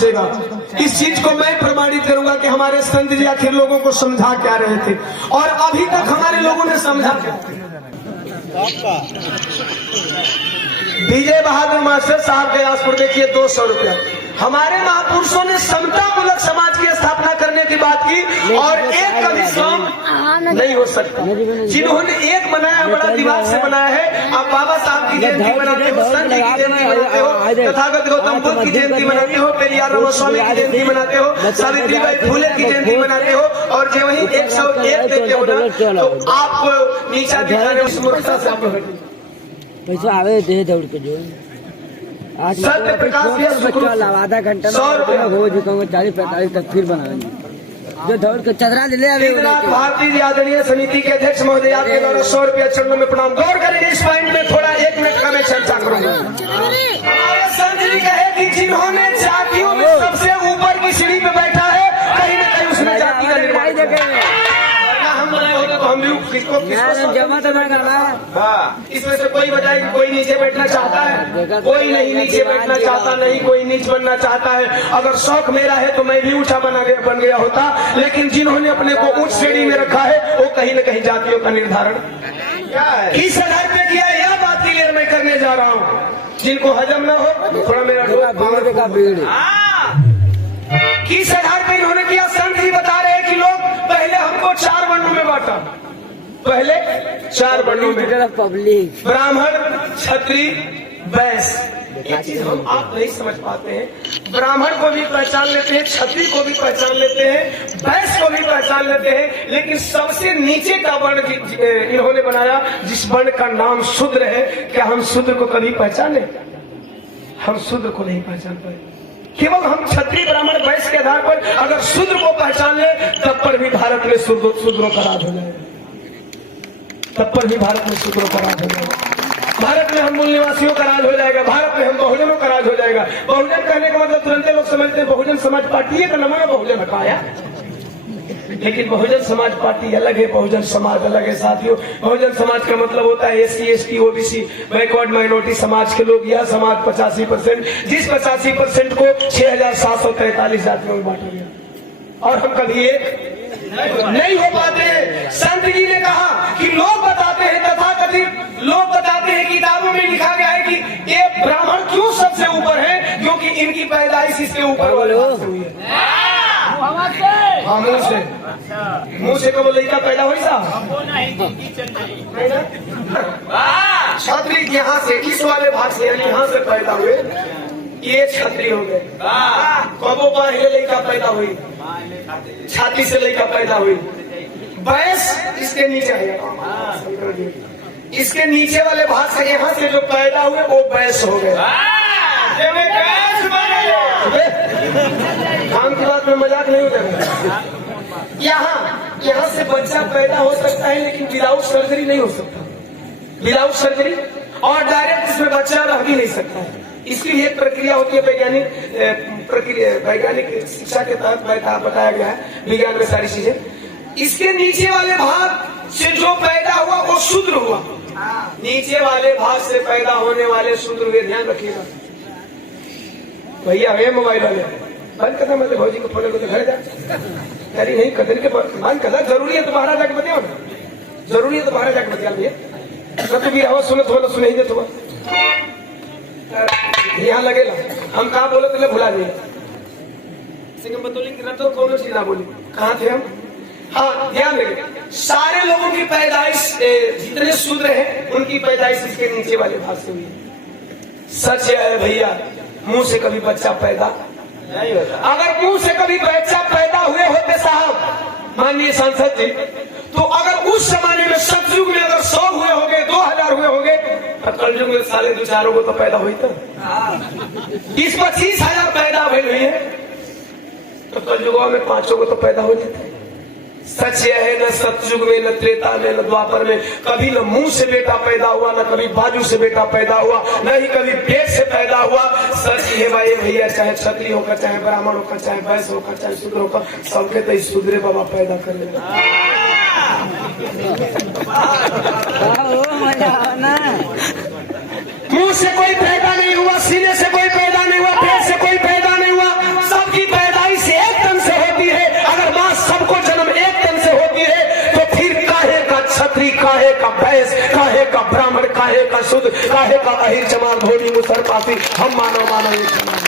बचेगा। इस चीज को मैं प्रमाणित करूंगा कि हमारे संत जी आखिर लोगों को समझा क्या रहे थे और अभी तक हमारे लोगों ने समझा क्या। विजय बहादुर मास्टर साहब गयासपुर देखिए 200 रुपया। हमारे महापुरुषों ने समतामूलक समाज की स्थापना करने की बात की और एक कभी श्रम नहीं हो सकता। जिन्होंने एक बनाया बड़ा दिमाग से बनाया है। आप बाबा साहब की जयंती मनाते हो, संत जी की जयंती मनाते हो, तथागत गौतम बुद्ध की जयंती मनाते हो, पेरियार रामास्वामी की जयंती मनाते हो, सावित्रीबाई फुले की जयंती मनाते हो और जो वही 101 देते हो ना तो आप नीचा दिखाने उस मूर्खता से आप पैसा आवे दे दौड़ के जो आज सत्य प्रकाश आधा घंटा हो चुका 40-45 तक फिर बनाएंगे जो दौड़ के चदरा ले आवे। भारतीय आदरणीय समिति के अध्यक्ष महोदय आपके द्वारा 100 रुपया चरणों में प्रणाम। गौर करेंगे इस पॉइंट में थोड़ा 1 मिनट का मैं चर्चा करूंगा। हमारे संत जी कहे कि जिन्होंने जातियों में सबसे ऊपर की सीढ़ी पे बैठा है कहीं न कहीं उसने जाति का निर्माण हम भी जमा तो मैं करना है। हाँ, इसमें से कोई बताए कोई नीचे बैठना चाहता है, कोई नहीं नीचे बैठना चाहता, नहीं कोई नीच बनना चाहता है। अगर शौक मेरा है तो मैं भी ऊंचा बन गया होता, लेकिन जिन्होंने अपने को उच्च श्रेणी में रखा है वो कहीं न कहीं जातियों का निर्धारण किस आधार पे किया यह बात क्लियर मैं करने जा रहा हूँ। जिनको हजम न हो थोड़ा मेरा किस आधार पे इन्होंने किया। संत जी बता रहे हैं कि लोग पहले हमको 4 वर्णों में बांटा, पहले 4 वर्णों में पब्लिक ब्राह्मण क्षत्रिय वैश्य। एक चीज हम आप नहीं समझ पाते हैं, ब्राह्मण को भी पहचान लेते हैं, क्षत्रिय को भी पहचान लेते हैं, वैश्य को भी पहचान लेते हैं, लेकिन सबसे नीचे का वर्ण इन्होंने बनाया जिस वर्ण का नाम शूद्र है। क्या हम शूद्र को कभी पहचाने? हम शूद्र को नहीं पहचान पाए। केवल हम क्षत्रिय ब्राह्मण वैश्य के आधार पर अगर शूद्र को पहचान ले तब पर भी भारत में शूद्रों का राज हो जाएगा, तब पर भी भारत में शूद्रों का राज हो जाएगा। भारत में हम मूल निवासियों का राज हो जाएगा, भारत में हम बहुजनों का राज हो जाएगा। बहुजन कहने का मतलब तुरंत लोग समझते हैं बहुजन समाज पार्टी का नाम है बहुजन रखा है, लेकिन बहुजन समाज पार्टी अलग है, बहुजन समाज अलग है साथियों। बहुजन समाज का मतलब होता है SC ST OBC backward minority समाज के लोग। यह समाज 85%, जिस 85% को 6743 जातियों में बांटा गया और हम कभी एक नहीं हो पाते। संत जी ने कहा कि लोग बताते हैं, तथाकथित लोग बताते हैं, किताबों में लिखा गया है कि ये ब्राह्मण क्यों सबसे ऊपर है, क्योंकि इनकी पैदाइश इसके ऊपर वाले हुई है। हाँ, मुंह से कब लड़का पैदा हुई सा क्षत्रिय यहाँ से किस वाले भाग से यहाँ से पैदा हुए, ये क्षत्रिय हो गए। कबो पहले लड़का पैदा हुई, छाती से लड़का पैदा हुई। वैश्य इसके नीचे है, इसके नीचे वाले भाग से यहाँ से जो पैदा हुए वो वैश्य हो गए। काम की बात में मजाक नहीं उतरना। यहाँ से बच्चा पैदा हो सकता है लेकिन विदाउट सर्जरी नहीं हो सकता, विदाउट सर्जरी, और डायरेक्ट इसमें बच्चा रह भी नहीं सकता है। इसकी भी एक प्रक्रिया होती है, वैज्ञानिक प्रक्रिया, वैज्ञानिक शिक्षा के तहत बताया गया है, विज्ञान में सारी चीजें। इसके नीचे वाले भाग से जो पैदा हुआ वो शूद्र हुआ, नीचे वाले भाग से पैदा होने वाले शूद्र हुए। ध्यान रखिएगा भैया, वे मोबाइल वाले बंद करना, मतलब भौजी को फोन को घर जा अरे नहीं कदर के बंद करना जरूरी है, तो बाहर जाके बताओ ना, जरूरी है तो बाहर जाके बता भैया। तो भी आवाज सुने तो सुने ही दे तो यहाँ लगेगा। हम कहा बोले तो भुला दिए तो कौन चीज ना बोली, कहाँ थे हम। हाँ, ध्यान रखिए, सारे लोगों की पैदाइश जितने शूद्र हैं उनकी पैदाइश इसके नीचे वाले भाग से हुई है। सच है भैया, मुंह से कभी बच्चा पैदा नहीं होता। अगर मुंह से कभी बच्चा पैदा हुए होते साहब माननीय सांसद जी, तो अगर उस जमाने में सतयुग में अगर 100 हुए होंगे, 2000 हुए होंगे, तो कलयुग में 2.5 को तो पैदा हुई था। 20-25 पैदा हुई है, तो कलयुगों में 5 को तो पैदा हो जाते। सच यह है, न सतयुग में, न त्रेता में, न द्वापर में कभी न मुंह से बेटा पैदा हुआ, न कभी बाजू से बेटा पैदा हुआ, न ही कभी पेट से पैदा हुआ। सच ये भाई भैया, चाहे क्षत्रिय होकर, चाहे ब्राह्मण होकर, चाहे वैश्य होकर, चाहे शूद्र होकर, सबके तो शूद्रे बाबा पैदा कर लेगा। मुंह से कोई पैदा नहीं हुआ, सीने से कोई पैदा नहीं हुआ, पेट से कोई पैदा नहीं हुआ, काहे का भैंस, काहे का ब्राह्मण, काहे का शुद्ध, काहे का अहिर चमार धोनी मुसर पासी, हम मानव मानव एक समान।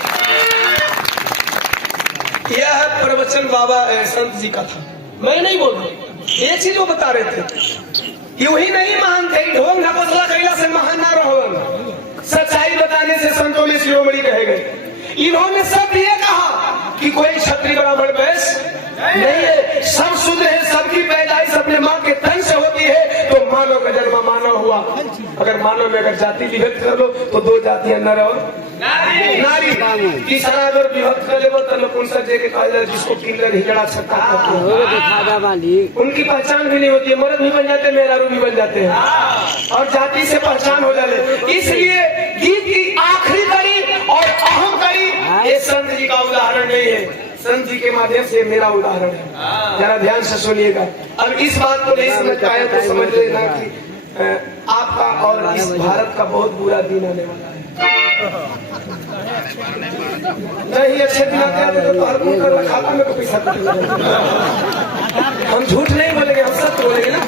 यह प्रवचन बाबा संत जी का था, मैं नहीं बोल रहा। ये चीज वो बता रहे थे, यूं ही नहीं मानते ढोंग ढकोसला कैला से महान ना रहो। सच्चाई बताने से संतों में शिरोमणि कहे गए। इन्होंने सब ये कहा कि कोई क्षत्रिय ब्राह्मण वैश्य नहीं है, सब शुद्ध है, सबकी पैदाइश अपने माँ के तन से होती है। तो मानव का जन्म मानव हुआ। अगर मानव में अगर जाति विभक्त कर लो तो दो जातियां नर और नारी। तीसरा अगर विभक्त कर ले तो नपुंसक जगह कहा जाए, जिसको किन्नर हिजड़ा छक्का उनकी पहचान भी नहीं होती है। मर्द भी बन जाते हैं, मेहरारू भी बन जाते हैं और जाति से पहचान हो जाए। इसलिए गीत की आखिरी कड़ी और अहम कड़ी ये संत जी का उदाहरण नहीं है, संत जी के माध्यम से मेरा उदाहरण है। जरा ध्यान से सुनिएगा। अब इस बात को नहीं समझ पाए तो समझ लेना कि आपका और इस भारत का बहुत बुरा दिन आने वाला है। नहीं अच्छे दिन आते हैं तो हर मुंह कर खाता में को पैसा हम झूठ नहीं बोलेंगे, हम सत्य बोलेंगे ना।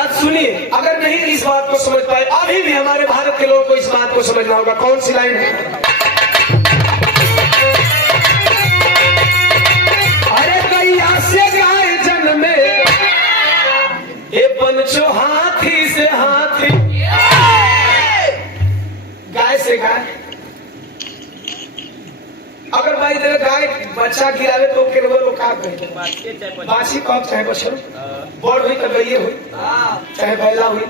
अब सुनिए, अगर नहीं इस बात को समझ पाए, अभी भी हमारे भारत के लोगों को इस बात को समझना होगा। कौन सी लाइन है? से गाय जन्मे ये पंचो हाथी से हाथी। गाय से गाय, अगर भाई तेरे गाय बच्चा गिरावे तो केवल वो का कहे बासी कब चाहे बछड़ बड़ हुई तो गई हुई चाहे बैला हुई।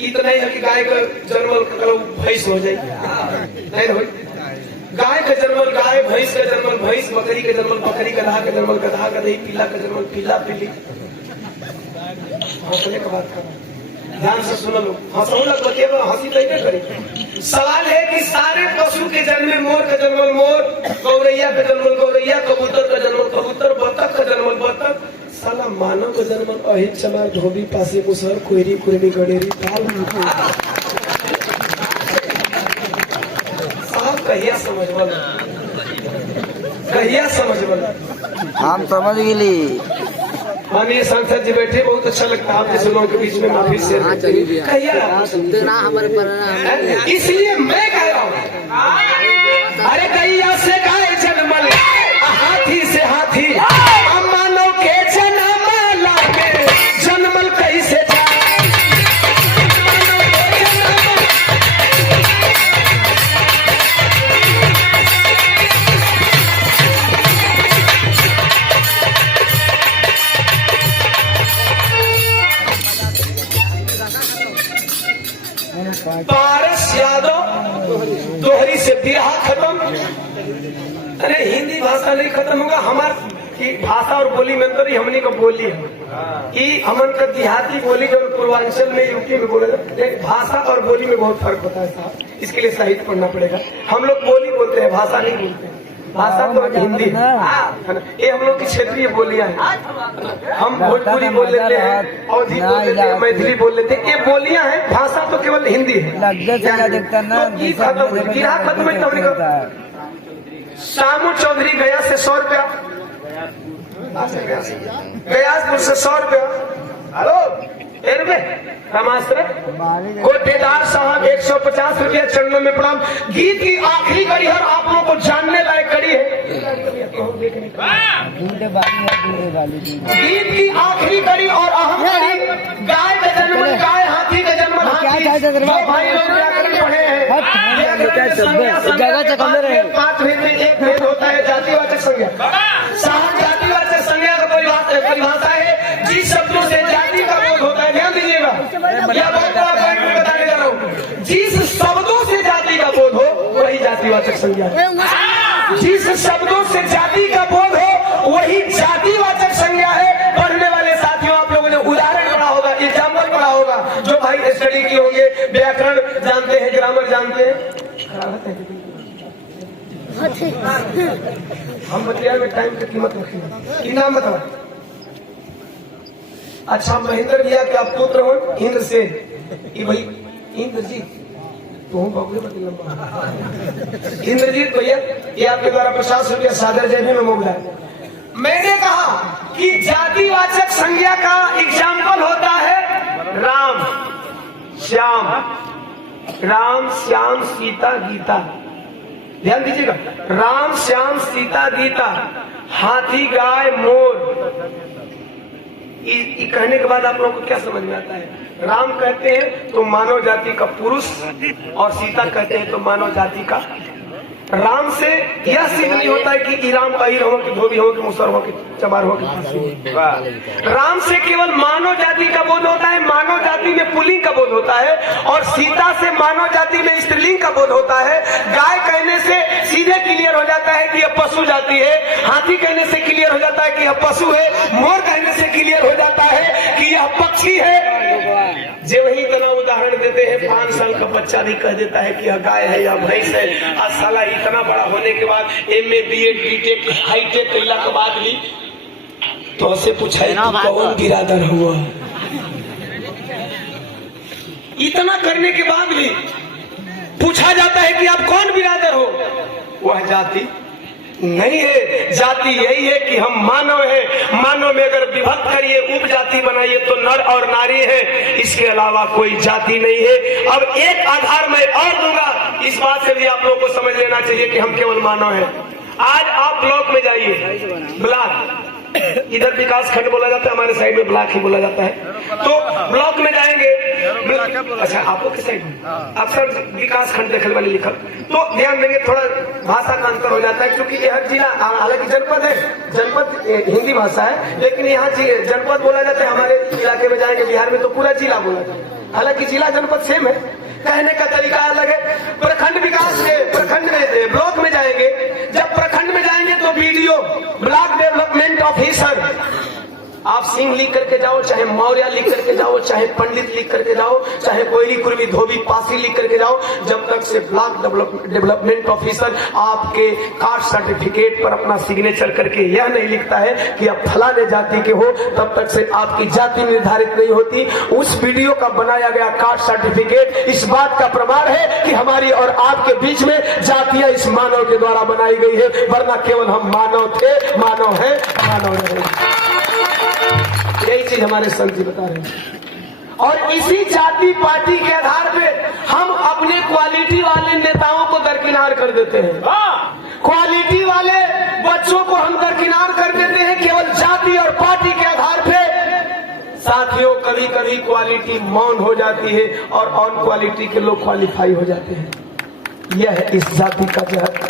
इतना ही है कि गाय का जन्मल भैंस हो जाए, नहीं हुई। गाय का जन्मल गाय, भैंस का जन्मल भैंस, बकरी का जन्मल बकरी, गधा का जन्मल गधा, गधी, पीला का जन्मल पीला पीली। हंसने का बात कर, ध्यान से सुन लो। हंसो लग बतेगा, हंसी नहीं करें। सवाल है कि सारे पशु के जन्म में मोर का जन्मल मोर, गौरैया का जन्मल गौरैया, कबूतर का जन्मल कबूतर, बतख का जन्मल बतख। साला मानव का जन्मल अहिर चमार धोबी पासी मुसहर कोयरी कुर्मी गडेरी ताल। कहिया समझ कहिया समझ हम समझ गेली। हम ये सांसद जी बैठे, बहुत अच्छा लगता है आप जैसे लोगों के बीच में माफी से कहिया। इसलिए मैं कह रहा हूँ, अरे कहिया से गाय जन्मल हाथी से हाथी, मानव के जन्म लागे जन्मल कैसे पारस यादव दोहरी से बिरहा खत्म। अरे हिंदी भाषा नहीं खत्म होगा, हमारी भाषा और बोली में अंतर ही हमने का बोली है कि हमन का देहाती बोली जो पूर्वांचल में यूपी में बोले जाते, भाषा और बोली में बहुत फर्क होता है साहब। इसके लिए साहित्य पढ़ना पड़ेगा। हम लोग बोली बोलते हैं, भाषा नहीं बोलते हैं। भाषा तो हिंदी है ना, ये हम लोग की क्षेत्रीय बोलियां हैं। हम भोजपुरी बोल लेते हैं, अवधी बोल लेते हैं, मैथिली बोल लेते हैं, ये बोलियां हैं। भाषा तो केवल हिंदी है। सामू चौधरी गया से 100 रुपया, गयासपुर से 100 रुपया, हेलो रमाश्रय कोटेदार साहब 150 रुपया, चरणों में प्रणाम। गीत की आखिरी कड़ी और आप लोगों को जानने लायक कड़ी है। गीत की आखिरी कड़ी और अहम कड़ी, गाय का जन्म गाय, हाथी का जन्म हाथी। जो भाई लोग व्याकरण पढ़े हैं, पांच भेद में एक भेद होता है जातिवाचक संज्ञा। साहब जातिवाचक संज्ञा का परिभाषा है जिस शब्दों से जाति का बोध होता है। ध्यान दीजिएगा, यह बात को आपको बताने जा रहा हूँ। जिस शब्दों से जाति का बोध हो वही जातिवाचक संज्ञा है। जिस शब्दों से जाति का बोध हो वही जातिवाचक संज्ञा है। पढ़ने वाले साथियों, आप लोगों ने उदाहरण पढ़ा होगा, एग्जाम्पल पढ़ा होगा। जो भाई स्टडी किए होंगे, व्याकरण जानते हैं, ग्रामर जानते हैं। हम बतिया में टाइम की कीमत रखेंगे। कि नाम बताओ? अच्छा, महेंद्र भैया के आप पुत्र हो इंद्र से, भाई इंद्रजीत तो इंद्रजीत भैया, ये आपके द्वारा 50 रुपया सादर जैबी में मोबाइल है। मैंने कहा कि जातिवाचक संज्ञा का एग्जाम्पल होता है श्याम, राम श्याम सीता गीता, ध्यान दीजिएगा, राम श्याम सीता गीता, हाथी गाय मोर। ये कहने के बाद आप लोगों को क्या समझ में आता है? राम कहते हैं तो मानव जाति का पुरुष और सीता कहते हैं तो मानव जाति का। राम से यह सिद्ध नहीं होता है कि ईराम अहिर हो कि धोबी हो कि मुसर हो कि चमार हो कि। राम से केवल मानव जाति का बोध होता है, मानव जाति में पुल्लिंग का बोध होता है, और सीता से मानव जाति में स्त्रीलिंग का बोध होता है। गाय कहने से सीधे क्लियर हो जाता है कि यह पशु जाति है, हाथी कहने से क्लियर हो जाता है कि यह पशु है, मोर कहने से क्लियर हो जाता है कि यह पक्षी है। जो वही इतना उदाहरण देते हैं, 5 साल का बच्चा भी कह देता है कि यह गाय है या भैंस है। आज साला इतना बड़ा होने के बाद MA BEd BTech हाईटेक कैला के बाद भी तो उससे पूछा कौन बिरादर हुआ। इतना करने के बाद भी पूछा जाता है कि आप कौन बिरादर हो। वह जाति नहीं है, जाति यही है कि हम मानव हैं। मानव में अगर विभक्त करिए, उपजाति बनाइए तो नर और नारी है, इसके अलावा कोई जाति नहीं है। अब एक आधार मैं और दूंगा, इस बात से भी आप लोगों को समझ लेना चाहिए कि हम केवल मानव हैं। आज आप ब्लॉक में जाइए, ब्लॉक इधर विकास खंड बोला जाता है, हमारे साइड में ब्लॉक ही बोला जाता है। तो ब्लॉक में जाएंगे, अच्छा आपको किस साइड में? अक्सर विकास खंड देखने वाले लिखा, तो ध्यान देंगे थोड़ा भाषा का अंतर हो जाता है, क्योंकि ये हर जिला, हालांकि जनपद है, जनपद हिंदी भाषा है, लेकिन यहाँ जनपद बोला जाता है। हमारे इलाके में जाएंगे बिहार में तो पूरा जिला बोला जाता है, हालांकि जिला जनपद सेम है, कहने का तरीका अलग है। प्रखंड विकास के प्रखंड में, ब्लॉक में जाएंगे, जब प्रखंड में जाएंगे तो BDO ब्लॉक डेवलपमेंट ऑफिसर, आप सिंह लिख करके जाओ, चाहे मौर्य लिख करके जाओ, चाहे पंडित लिख करके जाओ, चाहे कोयली कुर्मी धोबी पासी लिख करके जाओ, जब तक से ब्लॉक डेवलपमेंट ऑफिसर आपके कास्ट सर्टिफिकेट पर अपना सिग्नेचर करके यह नहीं लिखता है कि आप फलाने जाति के हो, तब तक से आपकी जाति निर्धारित नहीं होती। उस BDO का बनाया गया कास्ट सर्टिफिकेट इस बात का प्रमाण है कि हमारी और आपके बीच में जातियां इस मानव के द्वारा बनाई गई है, वरना केवल हम मानव थे, मानव है, मानव रहे। यही चीज हमारे संत जी बता रहे हैं। और इसी जाति पार्टी के आधार पे हम अपने क्वालिटी वाले नेताओं को दरकिनार कर देते हैं। क्वालिटी वाले बच्चों को हम दरकिनार कर देते हैं केवल जाति और पार्टी के आधार पे। साथियों, कभी कभी क्वालिटी मौन हो जाती है और ऑन क्वालिटी के लोग क्वालिफाई हो जाते हैं। यह है इस जाति का जहर।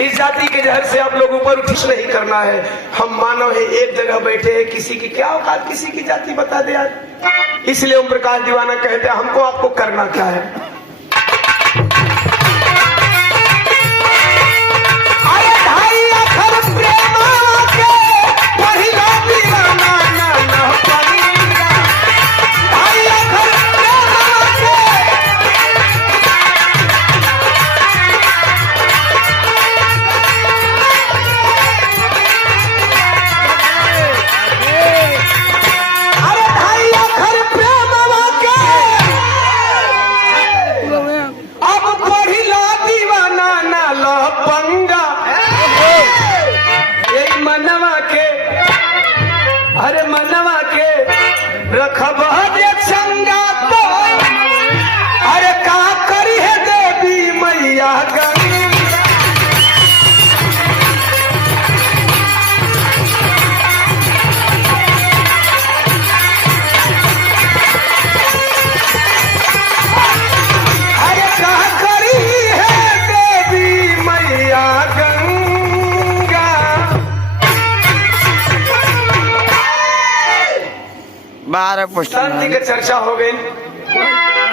इस जाति के जहर से आप लोग ऊपर उठ नहीं करना है। हम मानव है, एक जगह बैठे हैं, किसी की क्या औकात किसी की जाति बता दे यार। इसलिए ओम प्रकाश दीवाना कहते हैं हमको आपको करना क्या है। अरे ढाई अखर प्रेम के पहिला दीवाना ना पड़ेगा। ढाई अखर प्रेम के मनवा के रखब संगा तो अरे का करी है देवी मैया गंगा। अरे का करी है देवी मैया गंगा। शांति की चर्चा हो गई।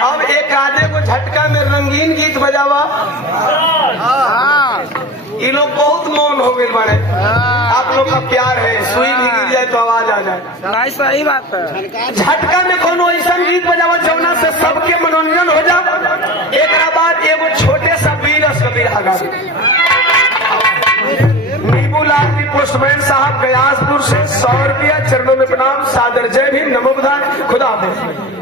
अब एक आधे को झटका में रंगीन गीत बजावा। ये लोग बहुत मौन हो गए बड़े। आप लोग का प्यार है, सुई भी गिर जाए तो आवाज आ जाए। सही बात है। झटका में कोनो ऐसा गीत बजावा जौना से सबके मनोरंजन हो जाए। एक बाद एगो छोटे सा वीर कबीर आगा नीबूलाल जी पोस्टमैन साहब गयासपुर से 100 रुपया, चरणों में प्रणाम, सादर जय भीम, नमो बुधाय, खुदा हाफिज।